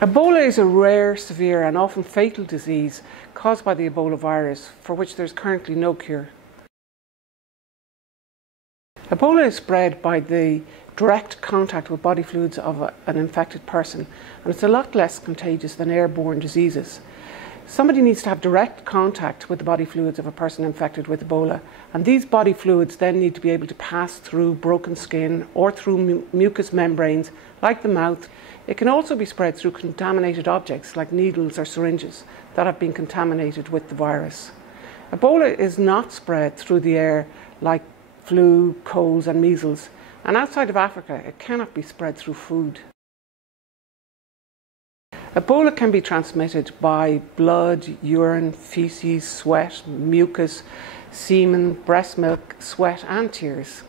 Ebola is a rare, severe and often fatal disease caused by the Ebola virus, for which there is currently no cure. Ebola is spread by the direct contact with body fluids of an infected person, and it's a lot less contagious than airborne diseases. Somebody needs to have direct contact with the body fluids of a person infected with Ebola, and these body fluids then need to be able to pass through broken skin or through mucous membranes like the mouth. It can also be spread through contaminated objects like needles or syringes that have been contaminated with the virus. Ebola is not spread through the air like flu, colds and measles, and outside of Africa it cannot be spread through food. Ebola can be transmitted by blood, urine, feces, sweat, mucus, semen, breast milk, sweat and tears.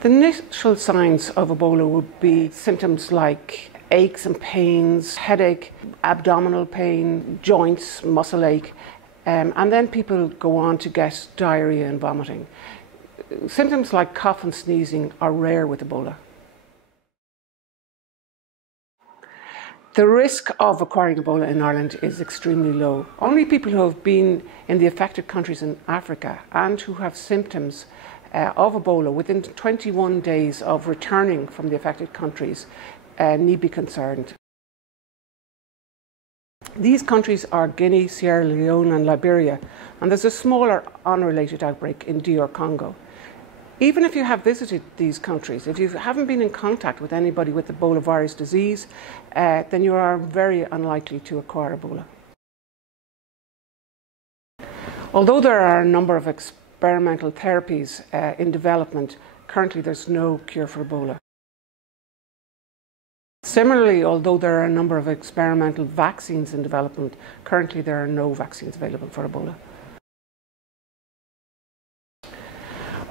The initial signs of Ebola would be symptoms like aches and pains, headache, abdominal pain, joints, muscle ache, and then people go on to get diarrhea and vomiting. Symptoms like cough and sneezing are rare with Ebola. The risk of acquiring Ebola in Ireland is extremely low. Only people who have been in the affected countries in Africa and who have symptoms of Ebola within 21 days of returning from the affected countries need be concerned. These countries are Guinea, Sierra Leone and Liberia, and there's a smaller unrelated outbreak in DR Congo. Even if you have visited these countries, if you haven't been in contact with anybody with Ebola virus disease, then you are very unlikely to acquire Ebola. Although there are a number of experimental therapies in development, currently there's no cure for Ebola. Similarly, although there are a number of experimental vaccines in development, currently there are no vaccines available for Ebola.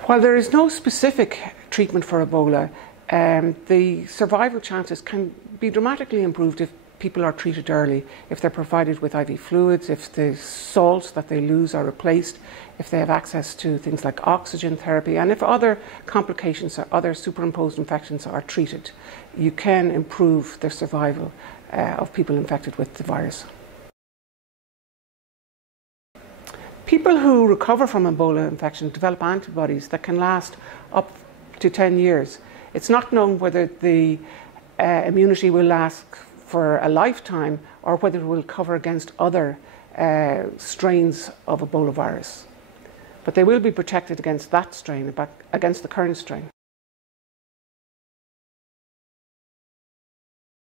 While there is no specific treatment for Ebola, the survival chances can be dramatically improved if people are treated early, if they're provided with IV fluids, if the salts that they lose are replaced, if they have access to things like oxygen therapy, and if other complications or other superimposed infections are treated. You can improve the survival of people infected with the virus. People who recover from Ebola infection develop antibodies that can last up to 10 years. It's not known whether the immunity will last for a lifetime or whether it will cover against other strains of Ebola virus. But they will be protected against that strain, against the current strain.